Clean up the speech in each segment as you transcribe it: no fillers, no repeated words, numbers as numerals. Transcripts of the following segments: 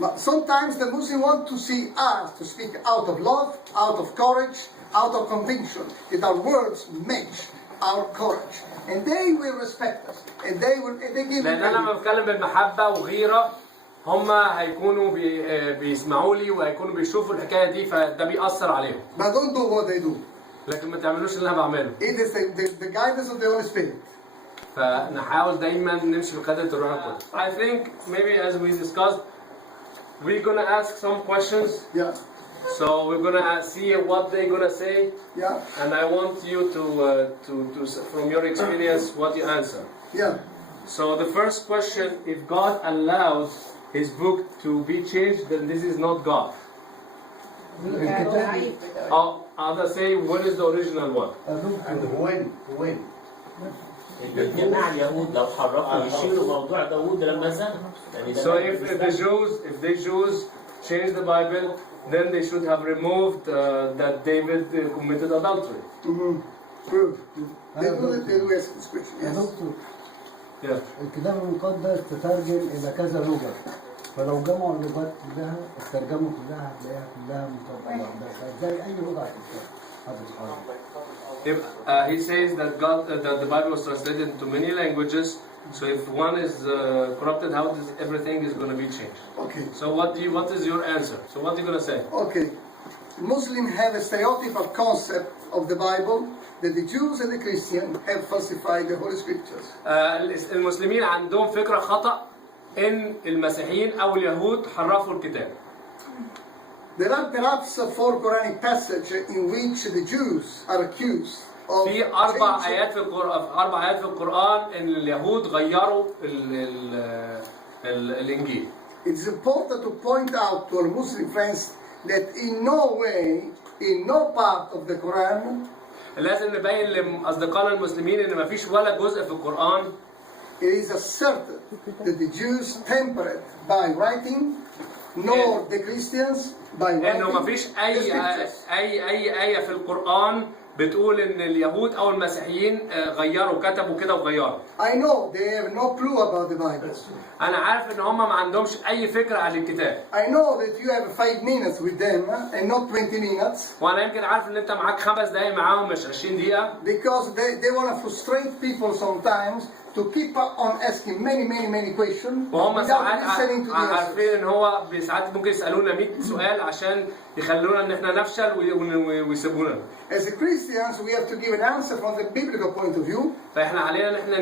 But sometimes the Muslims want to see us to speak out of love, out of courage, out of conviction, that our words match our courage, and they will respect us, and they give. لأن أنا لما بتكلم بالمحبة وغيرة هم هيكونوا بيسمعوا لي وهيكونوا بيشوفوا الحكاية دي فده بيأثر عليهم. But don't do what they do. لكن ما تعملوش اللي أنا بعمله. It is the guidance of the Holy Spirit. فنحاول دايما نمشي بقدرة الروح القدس. I think maybe as we discussed, we're gonna ask some questions. Yeah. So we're gonna see what they're gonna say. Yeah. And I want you to from your experience what you answer. Yeah. So the first question: if God allows His book to be changed, then this is not God. Others say, what is the original one? when الجماعة اليهود لو حرفوا يشيلوا موضوع داوود لما زنى. So if the Jews change the Bible, then they should have removed that David committed adultery. Mm-hmm. True. They do ask this question. Yes. Yeah. الكتاب المقدس تترجم إلى كذا لغة، فلو جمعوا اللغات كلها الترجمة كلها هتلاقيها كلها مطبقة زي أي لغة If he says that that the Bible was translated into many languages, so if one is corrupted, how does everything is going to be changed? Okay. So what is your answer? So what are you going to say? Okay. Muslims have a stereotypical concept of the Bible that the Jews and the Christians have falsified the Holy Scriptures. المسلمين عندهم فكرة خطأ إن المسيحيين أو اليهود حرفوا الكتاب. There are perhaps 4 Quranic passages in which the Jews are accused of في أربع آيات في القرآن إن اليهود غيروا الإنجيل. It's important to point out to our Muslim friends that in no way, in no part of the Quran, لازم نبين لأصدقائنا المسلمين إن ما فيش ولا جزء في القرآن it is asserted that the Jews tempered by writing, nor the Christians by writing. إنه ما فيش أي آية في القرآن بتقول إن اليهود أو المسيحيين غيروا كتبوا كده وغيروا. I know they have no clue about the Bible. أنا عارف إن هم ما عندهمش أي فكرة عن الكتاب. I know that you have 5 minutes with them and not 20 minutes. وأنا يمكن عارف إن أنت معاك 5 دقايق معاهم مش 20 دقيقة. Because they want to frustrate people sometimes to keep on asking many questions وهم without listening to the answers. عارفين إن هو ساعات ممكن يسألونا 100 سؤال عشان يخلونا إن إحنا نفشل ويسيبونا. As Christians, we have to give an answer from the biblical point of view. فإحنا علينا إن إحنا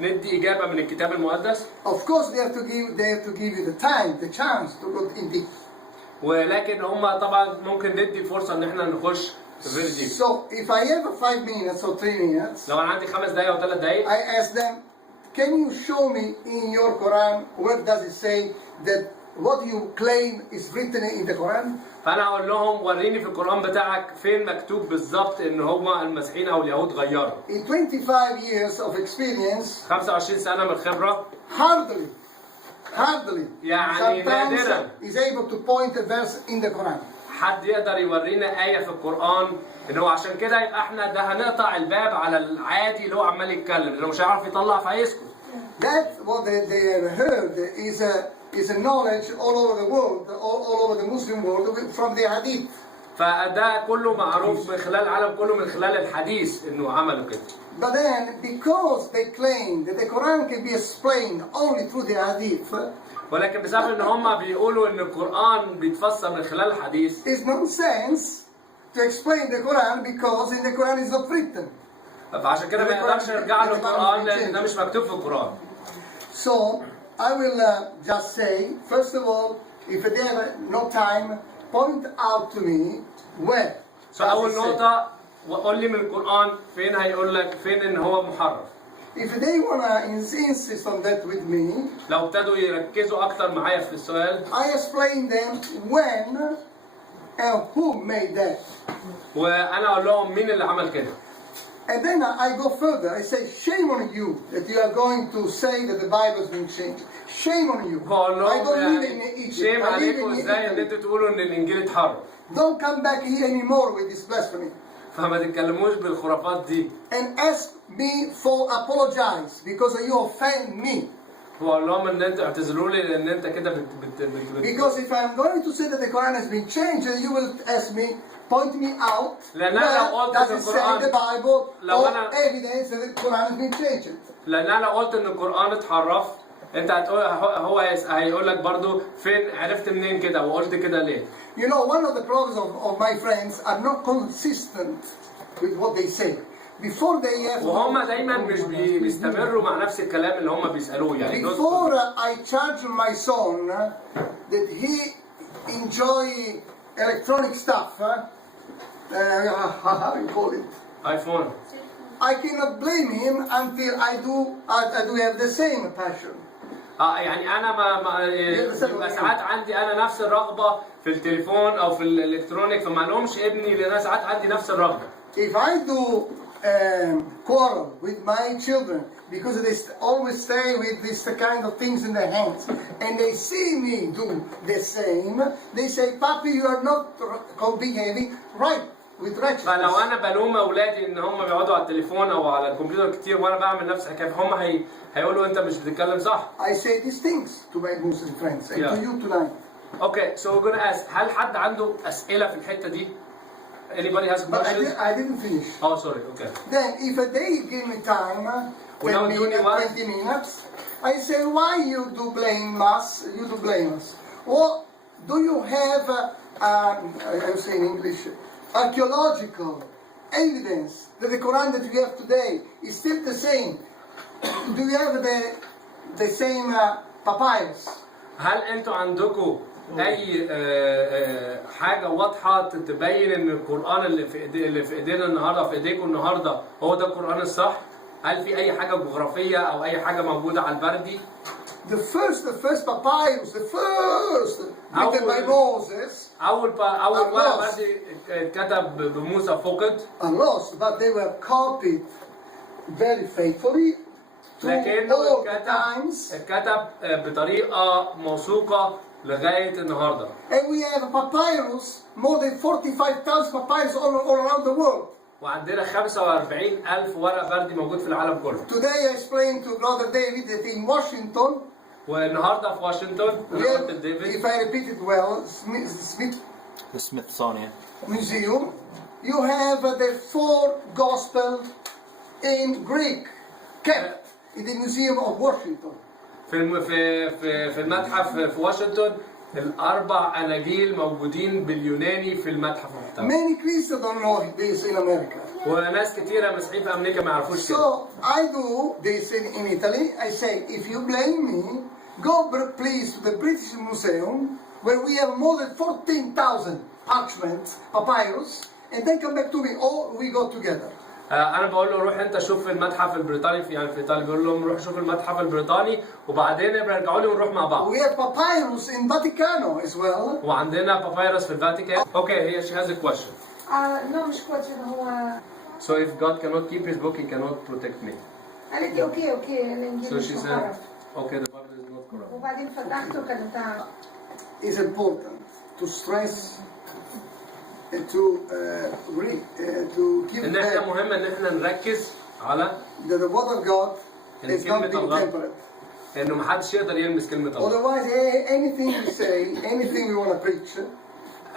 ندي إجابة من الكتاب المقدس. Of course, they have to give you the time, the chance to go in deep. ولكن هم طبعا ممكن ندي فرصة إن إحنا نخش very deep. So, if I have 5 minutes or 3 minutes, لو أنا عندي 5 دقايق أو 3 دقايق. I ask them, can you show me in your Quran where does it say that what you claim is written in the Quran? فأنا أقول لهم وريني في القرآن بتاعك فين مكتوب بالظبط إن هم المسيحيين أو اليهود غيروا. In 25 years of experience, 25 سنة من الخبرة. hardly يعني نادرا is able to point a verse in the Quran. حد يقدر يورينا آية في القرآن إن هو عشان كده يبقى إحنا ده هنقطع الباب على العادي اللي هو عمال يتكلم اللي مش هيعرف يطلع فهيسكت. That what they have heard is a knowledge all over the world, all over the Muslim world from the Hadith. فده كله معروف من خلال العالم كله من خلال الحديث إنه عملوا كده. But then, because they claim that the Quran can be explained only through the Hadith, ولكن بسبب إن هم بيقولوا إن القرآن بيتفسر من خلال الحديث. it's nonsense to explain the Quran because in the Quran is not written. فعشان كده ما نقدرش نرجع للقرآن لأن ده مش مكتوب في القرآن. So I will just say, first of all, if they have no time, point out to me where. So أول نقطة وقول لي من القرآن فين هيقول لك فين إن هو محرف. If they wanna insist on that with me, لو ابتدوا يركزوا أكتر معايا في السؤال. I explain them when and who made that. وأنا أقول لهم مين اللي عمل كده. And then I go further. I say, shame on you that you are going to say that the Bible has been changed. Shame on you. I don't live in Egypt. شيم I live عليكم in إزاي إن أنتوا تقولوا إن الإنجيل اتحرف. Don't come back here anymore with this blasphemy. فما تتكلموش بالخرافات دي. And ask me for apologize because you offend me. واقول لهم ان انتوا اعتذروا لي لان انت كده Because if I'm going to say that the Quran has been changed, then you will ask me, point me out, لأن أنا لو where قلت does إن it say in the القرآن- Bible لو or أنا- evidence that the Quran has been changed. لان انا لو قلت ان القران اتحرف انت هتقول هو هيقول لك برضو فين عرفت منين كده وقلت كده ليه. You know, one of the problems of my friends are not consistent with what they say. Before they have... وهم دايما مش بيستمروا مع نفس الكلام اللي هم بيسالوه يعني. Before I charge my son that he enjoy electronic stuff, how do you call it? ايفون. I cannot blame him until I do have the same passion. يعني انا ما يبقى ساعات عندي انا نفس الرغبه في التليفون او في الالكترونيك فما لهمش ابني لان انا ساعات عندي نفس الرغبه. If I do quarrel with my children because they always stay with this kind of things in their hands and they see me do the same, they say, Papi, you are not behaving right with righteousness. فلو انا بلوم اولادي ان هم بيقعدوا على التليفون او على الكمبيوتر كتير وانا بعمل نفس الحكايه هم هيقولوا انت مش بتتكلم صح. I say these things to my Muslim friends and Yeah. to you tonight. Okay, so we're gonna ask هل حد عنده اسئله في الحته دي؟ Anybody has But questions? I didn't finish. Oh, sorry. Okay. Then if they give me time, 10 Without doing minutes, what? 20 minutes, I say, why you do blame us? You do blame us. Or do you have, I say in English, archaeological evidence that the Quran that we have today is still the same? Do you have the same papyrus? هل انتوا عندكم اي حاجه واضحه تبين ان القران اللي في ايدينا النهارده في ايديكم النهارده هو ده القران الصح؟ هل في اي حاجه جغرافيه او اي حاجه موجوده على البردي؟ The first papyrus, the first written by Moses, اول ورقه بردي اتكتب بموسى فقد. are lost, but they were copied very faithfully to لكنه all the times. اتكتب بطريقه موثوقه لغايه النهارده. And we have a papyrus, more than 45,000 papyrus all around the world. وعندنا 45,000 ورق بردي موجود في العالم كله. Today I explained to Brother David that in Washington, والنهارده في واشنطن we have, if I repeat it well, Smith The Smithsonian. Museum, you have the 4 Gospels in Greek kept in the Museum of Washington. في المتحف في واشنطن الاربع اناجيل موجودين باليوناني في المتحف المحتوى. Many Christians don't know this in America. وناس كتيره مسيحيين في امريكا ما يعرفوش كده. So I do this in Italy. I say, if you blame me, go please to the British Museum where we have more than 14,000 parchments, papyrus, and then come back to me, or we go together. انا بقول له روح انت شوف المتحف البريطاني في ايطاليا بقول لهم روح شوف المتحف البريطاني وبعدين رجعوا لي ونروح مع بعض. We have papyrus in Vaticano as well. وعندنا بابايروس في الفاتيكان. Okay, she has a question. No, مش question هو So if God cannot keep his book, he cannot protect me. قالت لي اوكي الانجيل So مش she said, مقرر. okay, the Bible is not corrupt. وبعدين فتحته كلمتها It's important to stress and to give ان احنا back مهم ان احنا نركز على that the word of God إن is not كلمة being الله tempered. انه محدش يقدر يلمس كلمة الله. Otherwise, anything we say, anything we want to preach,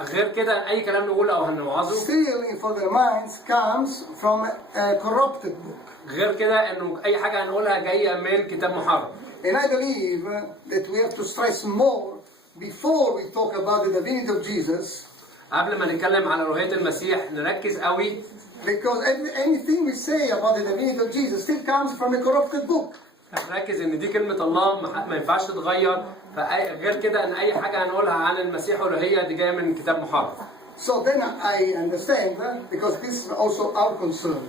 غير كده اي كلام نقوله او هنوعظه still for their minds comes from a corrupted book. غير كده انه اي حاجه هنقولها جايه من كتاب محرف. And I believe that we have to stress more before we talk about the divinity of Jesus, قبل ما نتكلم على رؤية المسيح نركز قوي because anything we say about the divinity of Jesus still comes from a corrupted book. نركز ان دي كلمة الله ما ينفعش تتغير غير كده ان اي حاجة هنقولها عن المسيح والرؤية دي جاية من كتاب محرف. So then I understand because this is also our concern.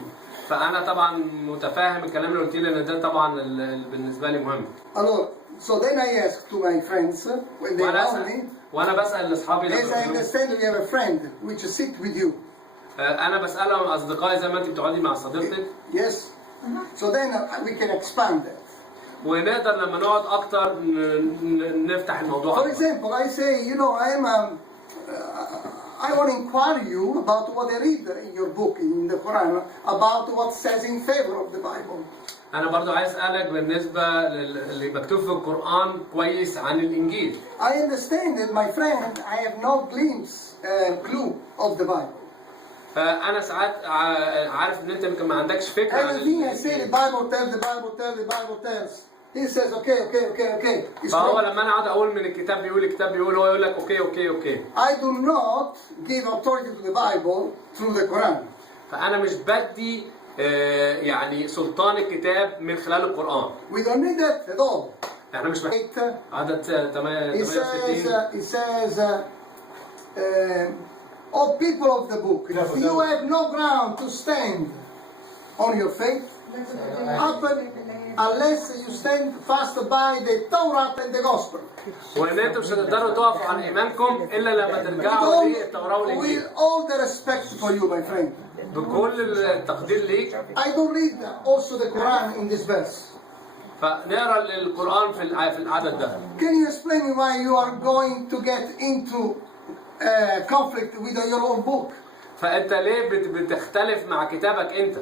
فأنا طبعا متفاهم الكلام اللي قلت لي لأن ده طبعا بالنسبة لي مهم. So then I ask to my friends when they ask me. وأنا بسأل لأصحابي As I understand, you have a friend which sit with you. أنا بسألهم أصدقائي زي ما أنت بتقعدي مع صديقتك. Yes. So then we can expand that. ونقدر لما نقعد أكتر نفتح الموضوع. For example, I say, you know, I want to inquire you about what I read in your book, in the Quran, about what says in favor of the Bible. انا برضو عايز اسالك بالنسبه اللي مكتوب في القران كويس عن الانجيل. I understand that, my friend, I have no clue of the Bible. فانا ساعات عارف ان انت يمكن ما عندكش فكره عن Everything I say, the الانجيل. Bible tells. He says, okay. It's فهو wrong. لما انا اقعد اقول من الكتاب بيقول هو يقول لك اوكي. I do not give authority to the Bible through the Quran. فانا مش بدي يعني سلطان الكتاب من خلال القران. We don't need that at all. احنا مش محتاجين عدد It 68. says, oh people of the book, if you have no ground to stand on your faith, unless you stand fast by the Torah and the Gospel. وان انتم مش هتقدروا تقفوا على ايمانكم الا لما ترجعوا للتوراه والانجيل. With all the respect for you, my friend, بكل التقدير ليك. I don't read also the Quran in this verse. فنقرا القران في العدد ده. Can you explain me why you are going to get into conflict with your own book? فانت ليه بتختلف مع كتابك انت؟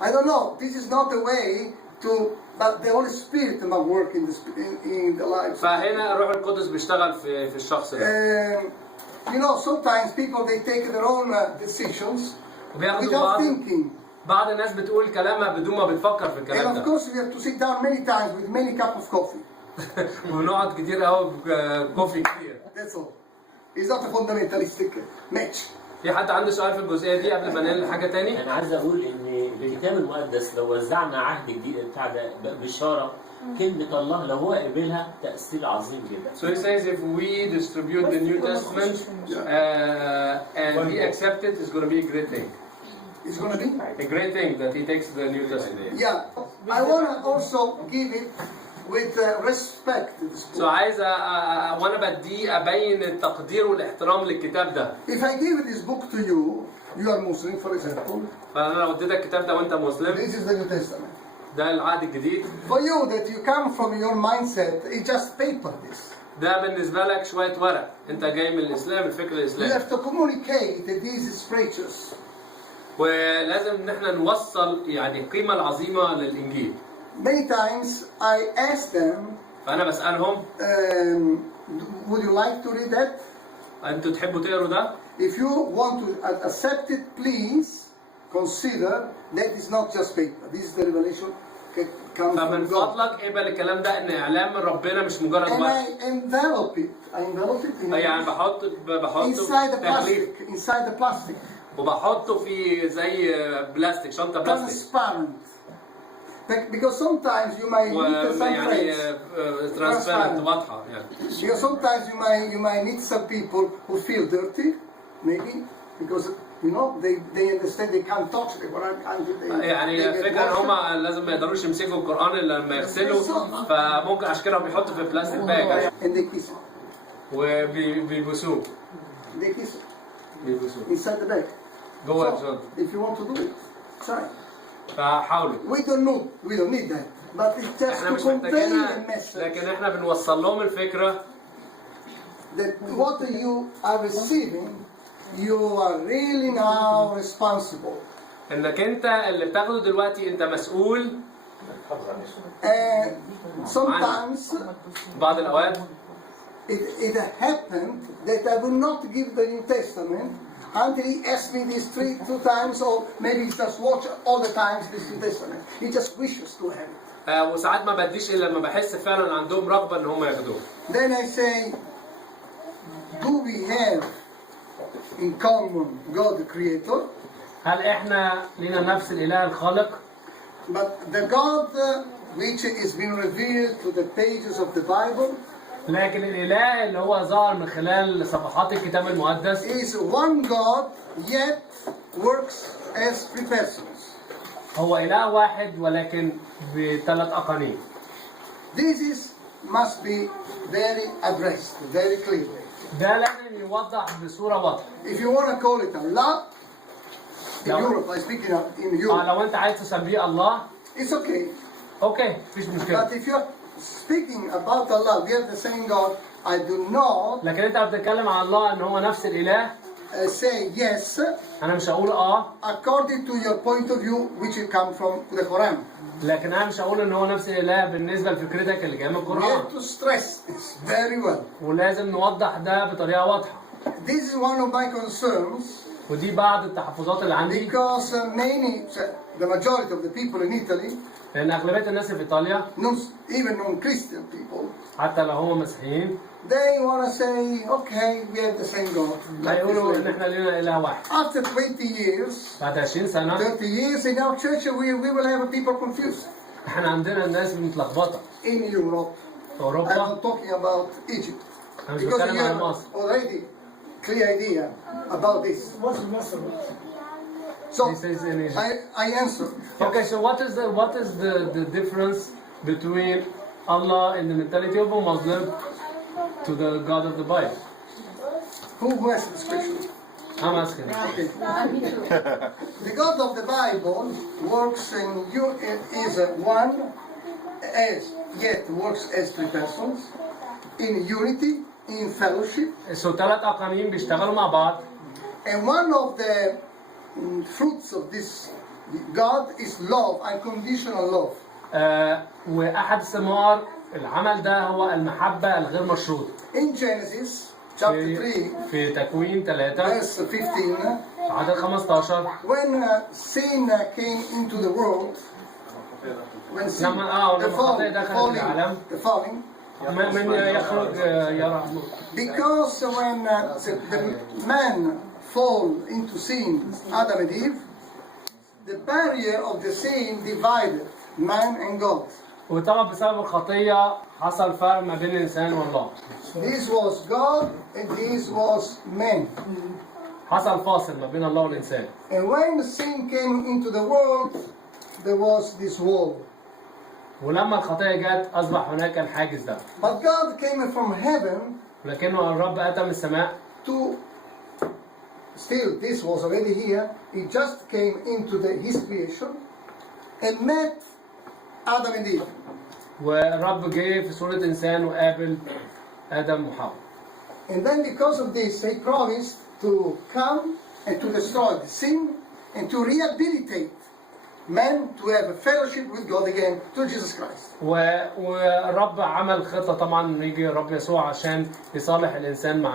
I don't know. This is not a way to, but the Holy Spirit might work in the lives. فهنا الروح القدس بيشتغل في الشخص ده. You know, sometimes people they take their own decisions وبياخدوا without thinking. بعض الناس بتقول كلامها بدون ما بتفكر في And الكلام of ده. course, we have to sit down many times with many cups of coffee. وبنقعد كتير قوي بكوفي كتير. That's all. It's not a fundamentalistic match. في حد عنده سؤال في الجزئيه دي قبل ما ننقل حاجه تاني؟ انا عايز اقول ان الكتاب المقدس لو وزعنا عهد جديد بتاع ده بشاره كلمه الله لو هو قبلها تاثير عظيم جدا. So he says if we distribute the New Testament and he accepts it, it's going to be a great thing. It's going to be. A great thing that he takes the New Testament. Yeah. I want to also give it with respect. So عايز وانا بدي ابين التقدير والاحترام للكتاب ده. If I give this book to you, you are Muslim, for example. فانا لو اديتك الكتاب ده وانت مسلم، This is the New Testament. ده العهد الجديد. For you, that you come from your mindset, it's just paper. This. ده بالنسبه لك شويه ورق، انت جاي من الاسلام، الفكر You الاسلامي. have to communicate that this is precious. ولازم ان احنا نوصل يعني القيمه العظيمه للانجيل. Many times I ask them, فانا بسالهم would you like to read that? انتوا تحبوا تقروا ده؟ If you want to accept it, please consider that it's not just paper. This is the revelation that comes فمن from God. فضلك اقبل الكلام ده ان اعلام من ربنا مش مجرد And ورق. I envelop it in يعني بحطه inside the تغليف inside the plastic, وبحطه في زي بلاستيك، شنطه بلاستيك. transparent. Because sometimes you might meet some يعني friends. ترانسبيرنت واضحه يعني. Because sometimes you might meet some people who feel dirty, maybe because you know they understand they can't touch the Quran until they. يعني they get الفكره ان washed. هم لازم ما يقدروش يمسكوا القران الا لما يغسلوا، فممكن عشان كده بيحطوا في بلاستيك باج And they kiss it. وبيبوسوه. They kiss it بيبوسوه inside the bag. جوه So, الشنطه. if you want to do it, try. فحاولوا. We don't need that. But it's just احنا to مش convey محتاجينها، the message لكن احنا بنوصل لهم الفكره that what you are receiving, you are really now responsible. انك انت اللي بتاخده دلوقتي انت مسؤول. And sometimes بعض الاوقات it happened that I will not give the New Testament until he asked me this two times, or maybe he just watch all the times this New Testament. He just wishes to have it. وساعات ما بديش الا لما بحس فعلا عندهم رغبه ان هم ياخدوه. Then I say, do we have in common God the Creator? هل احنا لنا نفس الاله الخالق؟ But the God which is being revealed to the pages of the Bible لكن الاله اللي هو ظهر من خلال صفحات الكتاب المقدس is one God, yet works as three persons. هو اله واحد ولكن بثلاث اقانيم. This must be very addressed, very clearly. ده لازم يوضح بصوره واضحه. If you want to call it Allah, in No. Europe, I speak in Europe, لو انت عايز تسميه الله it's okay. اوكي مفيش مشكله. But if you're speaking about Allah, we are the same God, I do not لكن انت بتتكلم عن الله ان هو نفس الاله، say yes انا مش هقول according to your point of view, which you come from the Quran. لكن انا مش هقول ان هو نفس الاله بالنسبه لفكرتك اللي جايه من We القران. have to stress this very well. ولازم نوضح ده بطريقه واضحه. This is one of my concerns ودي بعض التحفظات اللي عندي، because the majority of the people in Italy, لان اغلبيه الناس في ايطاليا even non-Christian people, حتى لو هم مسيحيين they want to say, okay, we have the same God. Like هيقولوا ان Islam. احنا لينا اله واحد. After 20 years, بعد 20 سنه 30 years in our church, we will have people confused. احنا عندنا الناس متلخبطه. In Europe, في I'm اوروبا not talking about Egypt. انا مش Because بتكلم you عن have مصر. already clear idea about this. So, This is in Egypt. I answer. Okay, so what is the difference between Allah in the mentality of a Muslim to the God of the Bible? Who asked this question? I'm asking. Okay. The God of the Bible works is one, yet works as three persons, in unity, in fellowship, So ثلاث أقانيم بيشتغلوا مع بعض. and one of the fruits of this God is love, unconditional love. وأحد ثمار العمل ده هو المحبة الغير مشروطة. In Genesis chapter 3, في تكوين 3 verse 15, عدد 15 when sin came into the world, when sin, لما الخطية دخلت العالم the falling, من يخرج يرى. because when the man fall into sin, Adam and Eve, the barrier of the sin divided man and God. وطبعا بسبب الخطية حصل فرق ما بين الإنسان والله. This was God and this was man. حصل فاصل ما بين الله والإنسان. And when sin came into the world, there was this wall. ولما الخطية جت أصبح هناك الحاجز ده. But God came from heaven لكنه الرب أتى من السماء. to, still this was already here, he just came into his creation and met Adam and Eve. والرب جه في صورة إنسان وقابل آدم وحواء. And then because of this, he promised to come and to destroy the sin and to rehabilitate man to have a fellowship with God again through Jesus Christ. والرب عمل خطة طبعا يجي الرب يسوع عشان يصالح الإنسان مع